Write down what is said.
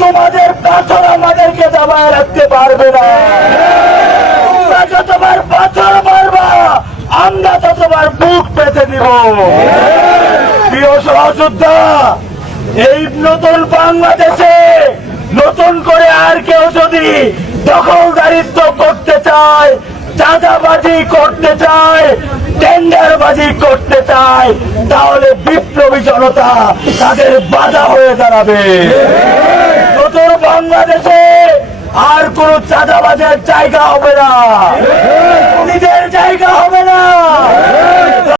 তোমাদের পাথর আমাদেরকে দাবায় রাখতে পারবে না। তোমরা যতবার পাথর মারবা, আমরা বুক পেতে দিব। সহযোদ্ধা এই নতুন বাংলাদেশে নতুন করে আর কেউ যদি দখলদারিত্ব করতে চায়, চাঁদাবাজি করতে চায়, টেন্ডারবাজি করতে চায়, তাহলে বিপ্লবী জনতা তাদের বাধা হয়ে দাঁড়াবে। নতুন বাংলাদেশে আর কোন চাঁদাবাজের জায়গা হবে না।